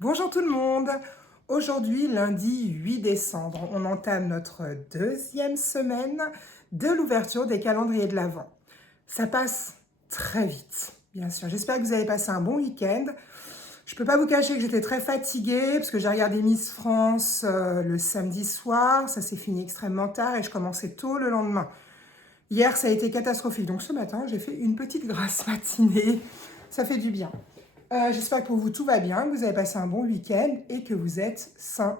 Bonjour tout le monde. Aujourd'hui, lundi 8 décembre, on entame notre deuxième semaine de l'ouverture des calendriers de l'Avent. Ça passe très vite, bien sûr. J'espère que vous avez passé un bon week-end. Je ne peux pas vous cacher que j'étais très fatiguée parce que j'ai regardé Miss France le samedi soir. Ça s'est fini extrêmement tard et je commençais tôt le lendemain. Hier, ça a été catastrophique. Donc ce matin, j'ai fait une petite grasse matinée. Ça fait du bien. J'espère que pour vous tout va bien, que vous avez passé un bon week-end et que vous êtes sain,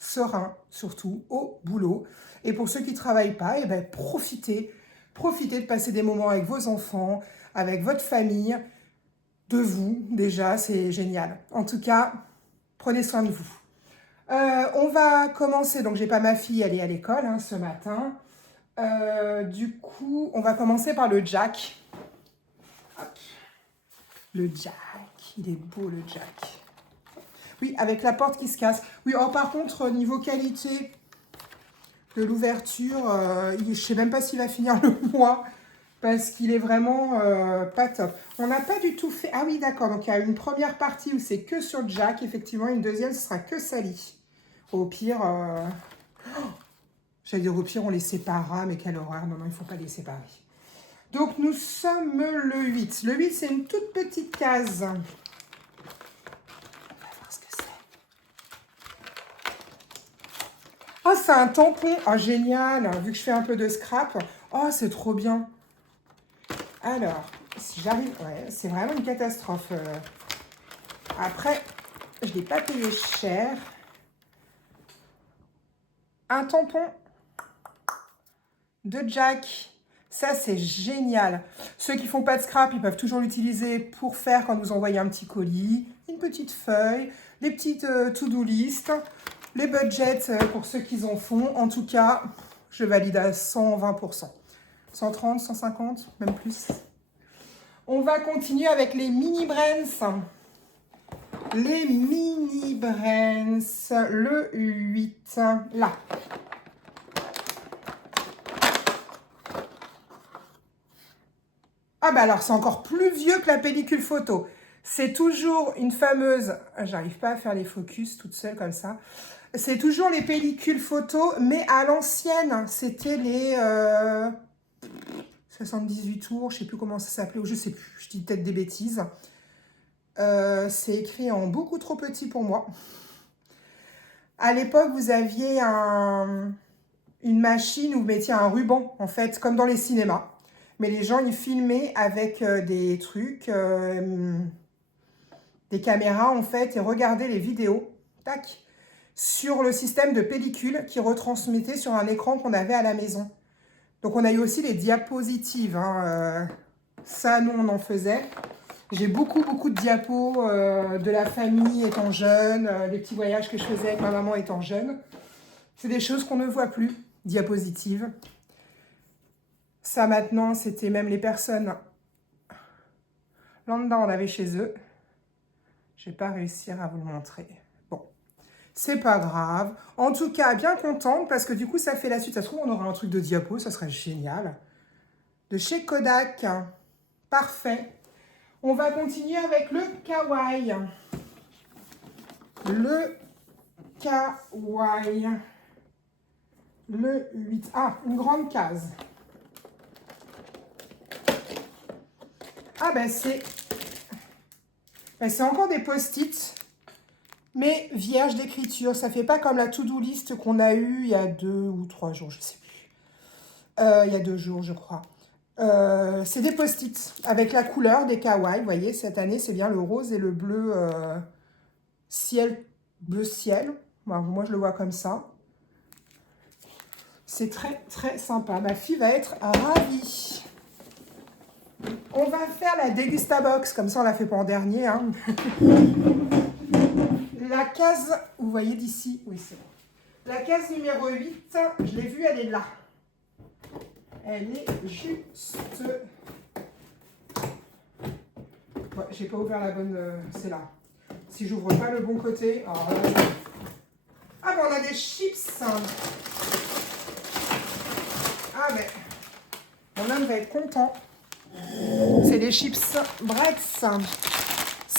serein, surtout au boulot. Et pour ceux qui ne travaillent pas, eh ben, profitez de passer des moments avec vos enfants, avec votre famille, de vous déjà, c'est génial. En tout cas, prenez soin de vous. On va commencer, donc j'ai pas ma fille, elle est à l'école ce matin. Du coup, on va commencer par le Jack. Hop. Le Jack, il est beau le Jack. Oui, avec la porte qui se casse. Oui, or par contre, niveau qualité de l'ouverture, je ne sais même pas s'il va finir le mois, parce qu'il est vraiment pas top. On n'a pas du tout fait... Ah oui, d'accord, donc il y a une première partie où c'est que sur Jack, effectivement, une deuxième, ce sera que Sally. Au pire, j'allais dire au pire, on les séparera, mais quelle horreur, non, il ne faut pas les séparer. Donc nous sommes le 8. Le 8, c'est une toute petite case. On va voir ce que c'est. Oh, c'est un tampon. Oh, génial. Vu que je fais un peu de scrap. Oh, c'est trop bien. Alors, si j'arrive... Ouais, c'est vraiment une catastrophe. Après, je ne l'ai pas payé cher. Un tampon de Jack. Ça, c'est génial. Ceux qui font pas de scrap, ils peuvent toujours l'utiliser pour faire quand vous envoyez un petit colis, une petite feuille, des petites to-do list, les budgets pour ceux qui en font. En tout cas, je valide à 120%. 130, 150, même plus. On va continuer avec les mini Brands. Les mini Brands, le 8, là. Ah bah alors c'est encore plus vieux que la pellicule photo. C'est toujours une fameuse... J'arrive pas à faire les focus toute seule comme ça. C'est toujours les pellicules photo, mais à l'ancienne, c'était les 78 tours, je sais plus comment ça s'appelait, ou je sais plus, je dis peut-être des bêtises. C'est écrit en beaucoup trop petit pour moi. À l'époque, vous aviez une machine où vous mettiez un ruban, en fait, comme dans les cinémas. Mais les gens, ils filmaient avec des trucs, des caméras, en fait, et regardaient les vidéos, tac, sur le système de pellicule qui retransmettait sur un écran qu'on avait à la maison. Donc, on a eu aussi les diapositives. Ça, nous, on en faisait. J'ai beaucoup de diapos de la famille étant jeune, les petits voyages que je faisais avec ma maman étant jeune. C'est des choses qu'on ne voit plus, diapositives. Ça, maintenant, c'était même les personnes lambda, on avait chez eux. Je ne vais pas réussir à vous le montrer. Bon, c'est pas grave. En tout cas, bien contente parce que du coup, ça fait la suite. Ça se trouve, on aura un truc de diapo, ça serait génial. De chez Kodak. Parfait. On va continuer avec le kawaii. Le kawaii. Le 8. Ah, une grande case. Ah ben c'est encore des post-it, mais vierge d'écriture. Ça fait pas comme la to-do list qu'on a eue il y a 2 ou 3 jours, je sais plus. Il y a 2 jours, je crois. C'est des post-it avec la couleur des kawaii. Vous voyez, cette année, c'est bien le rose et le bleu ciel, bleu ciel. Moi, je le vois comme ça. C'est très sympa. Ma fille va être ravie. On va faire la Dégustabox, comme ça on l'a fait pas en dernier. La case, vous voyez d'ici, oui c'est bon. La case numéro 8, je l'ai vue, elle est là. Elle est juste... Ouais, j'ai pas ouvert la bonne... c'est là. Si j'ouvre pas le bon côté... Oh, ah ben on a des chips. Ah ben, mon homme va être content. C'est des chips Brex.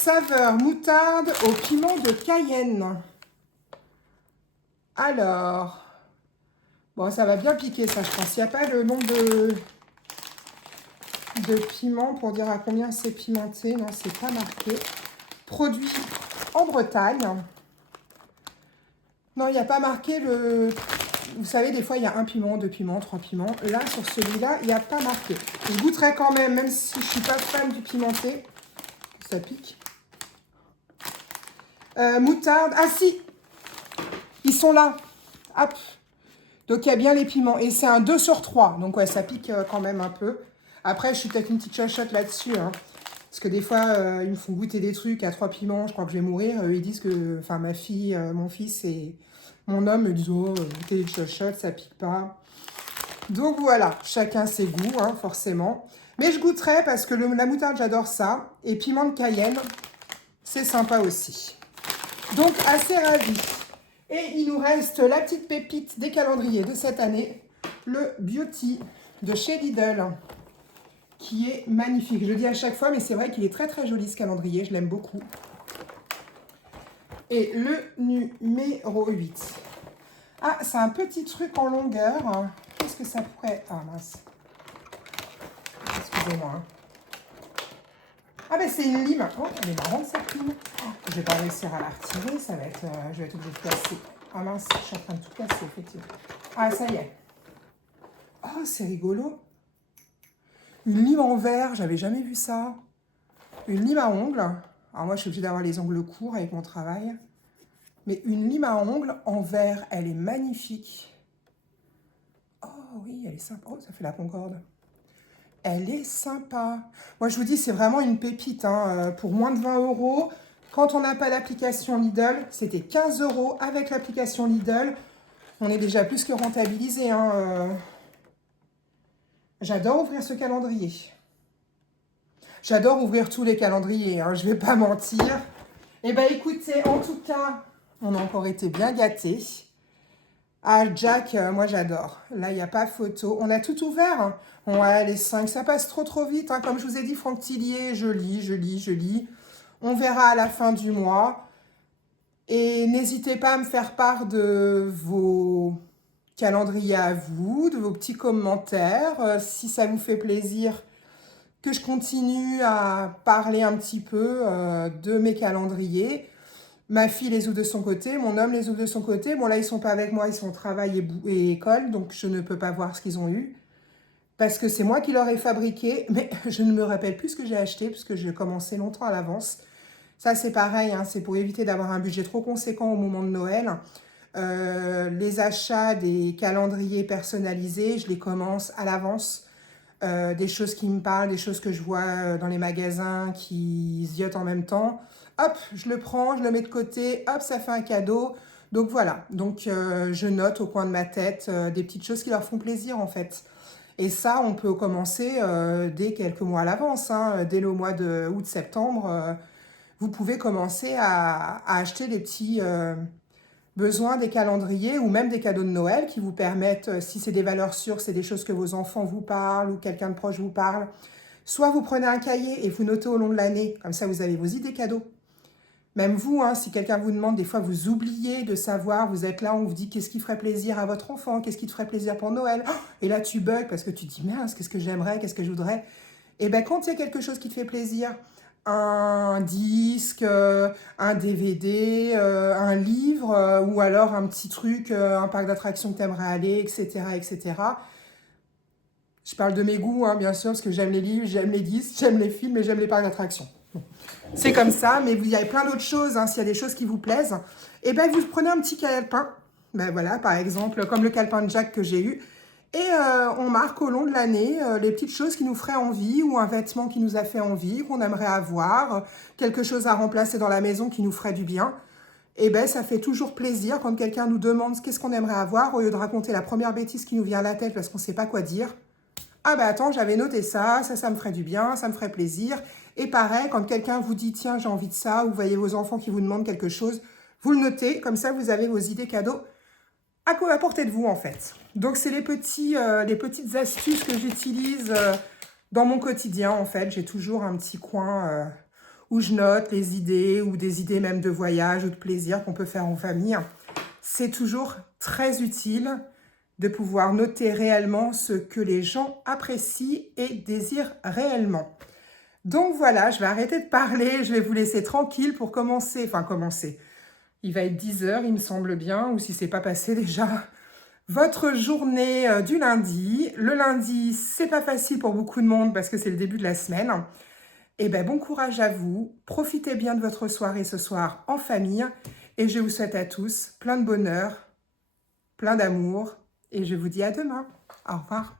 saveur moutarde au piment de Cayenne. Alors, bon, ça va bien piquer ça, je pense. Il n'y a pas le nom de piment pour dire à combien c'est pimenté. Non, c'est pas marqué. Produit en Bretagne. Non, il n'y a pas marqué le... Vous savez, des fois, il y a 1 piment, 2 piments, 3 piments. Là, sur celui-là, il n'y a pas marqué. Je goûterai quand même, même si je ne suis pas fan du pimenté. Ça pique. Moutarde. Ah si, ils sont là. Hop. Donc, il y a bien les piments. Et c'est un 2 sur 3. Donc, ouais, ça pique quand même un peu. Après, je suis peut-être une petite chachotte là-dessus. Hein. Parce que des fois, ils me font goûter des trucs à 3 piments. Je crois que je vais mourir. Ils disent que... Enfin, ma fille, mon fils et mon homme me disent « Oh, t'es une chachotte, ça pique pas. » Donc, voilà. Chacun ses goûts, hein, forcément. Mais je goûterai parce que la moutarde, j'adore ça. Et piment de Cayenne, c'est sympa aussi. Donc, assez ravie. Et il nous reste la petite pépite des calendriers de cette année, le Beauty de chez Lidl, qui est magnifique. Je le dis à chaque fois, mais c'est vrai qu'il est très très joli ce calendrier, je l'aime beaucoup. Et le numéro 8. Ah, c'est un petit truc en longueur. Qu'est-ce que ça pourrait... Ah mince. Excusez-moi. Hein. Ah ben c'est une lime. Oh, elle est marrante cette lime. Oh, je vais pas réussir à la retirer, ça va être... je vais être obligée de casser. Ah mince, je suis en train de tout casser, effectivement. Ah, ça y est. Oh, c'est rigolo. Une lime en verre, j'avais jamais vu ça. Une lime à ongles. Alors moi, je suis obligée d'avoir les ongles courts avec mon travail. Mais une lime à ongles en verre, elle est magnifique. Oh oui, elle est sympa. Oh, ça fait la concorde. Elle est sympa. Moi, je vous dis, c'est vraiment une pépite. Hein. Pour moins de 20 €. Quand on n'a pas l'application Lidl, c'était 15 € avec l'application Lidl. On est déjà plus que rentabilisé. Hein. J'adore ouvrir ce calendrier. J'adore ouvrir tous les calendriers, hein, je ne vais pas mentir. Eh bien, écoutez, en tout cas, on a encore été bien gâtés. Ah, Jack, moi j'adore. Là, il n'y a pas photo. On a tout ouvert. Hein. Ouais, les 5, ça passe trop vite. Hein. Comme je vous ai dit, Franck Tillier, je lis. On verra à la fin du mois. Et n'hésitez pas à me faire part de vos calendriers à vous, de vos petits commentaires. Si ça vous fait plaisir que je continue à parler un petit peu de mes calendriers. Ma fille les ouvre de son côté, mon homme les ouvre de son côté. Bon, là, ils ne sont pas avec moi, ils sont au travail et école, donc je ne peux pas voir ce qu'ils ont eu. Parce que c'est moi qui leur ai fabriqué, mais je ne me rappelle plus ce que j'ai acheté, puisque j'ai commencé longtemps à l'avance. Ça, c'est pareil, hein, c'est pour éviter d'avoir un budget trop conséquent au moment de Noël. Les achats des calendriers personnalisés, je les commence à l'avance. Des choses qui me parlent, des choses que je vois dans les magasins qui ziotent en même temps. Hop, je le prends, je le mets de côté, hop, ça fait un cadeau. Donc voilà, donc je note au coin de ma tête des petites choses qui leur font plaisir en fait. Et ça, on peut commencer dès quelques mois à l'avance. Hein. Dès le mois de août-septembre, vous pouvez commencer à acheter des petits besoins, des calendriers ou même des cadeaux de Noël qui vous permettent, si c'est des valeurs sûres, c'est des choses que vos enfants vous parlent ou quelqu'un de proche vous parle. Soit vous prenez un cahier et vous notez au long de l'année, comme ça vous avez vos idées cadeaux. Même vous, hein, si quelqu'un vous demande, des fois vous oubliez de savoir, vous êtes là, on vous dit qu'est-ce qui ferait plaisir à votre enfant, qu'est-ce qui te ferait plaisir pour Noël. Et là tu bugs parce que tu te dis mince, qu'est-ce que j'aimerais, qu'est-ce que je voudrais. Et bien quand il y a quelque chose qui te fait plaisir, un disque, un DVD, un livre, ou alors un petit truc, un parc d'attractions que tu aimerais aller, etc., etc. Je parle de mes goûts, hein, bien sûr, parce que j'aime les livres, j'aime les disques, j'aime les films et j'aime les parcs d'attractions. C'est comme ça, mais il y a plein d'autres choses, hein, s'il y a des choses qui vous plaisent. Et bien, vous prenez un petit calepin, ben voilà, par exemple, comme le calepin de Jack que j'ai eu, et on marque au long de l'année les petites choses qui nous feraient envie, ou un vêtement qui nous a fait envie, qu'on aimerait avoir, quelque chose à remplacer dans la maison qui nous ferait du bien. Et bien, ça fait toujours plaisir quand quelqu'un nous demande qu'est-ce qu'on aimerait avoir, au lieu de raconter la première bêtise qui nous vient à la tête parce qu'on ne sait pas quoi dire. Ah ben attends, j'avais noté ça, ça me ferait du bien, ça me ferait plaisir. Et pareil, quand quelqu'un vous dit, tiens, j'ai envie de ça, ou vous voyez vos enfants qui vous demandent quelque chose, vous le notez, comme ça vous avez vos idées cadeaux à portée de vous en fait. Donc c'est les petites astuces que j'utilise dans mon quotidien en fait. J'ai toujours un petit coin où je note les idées ou des idées même de voyage ou de plaisir qu'on peut faire en famille. C'est toujours très utile de pouvoir noter réellement ce que les gens apprécient et désirent réellement. Donc voilà, je vais arrêter de parler, je vais vous laisser tranquille pour commencer. Enfin, commencer. Il va être 10 heures, il me semble bien, ou si c'est pas passé déjà. Votre journée du lundi. Le lundi, c'est pas facile pour beaucoup de monde parce que c'est le début de la semaine. Et ben bon courage à vous. Profitez bien de votre soirée ce soir en famille. Et je vous souhaite à tous plein de bonheur, plein d'amour. Et je vous dis à demain. Au revoir.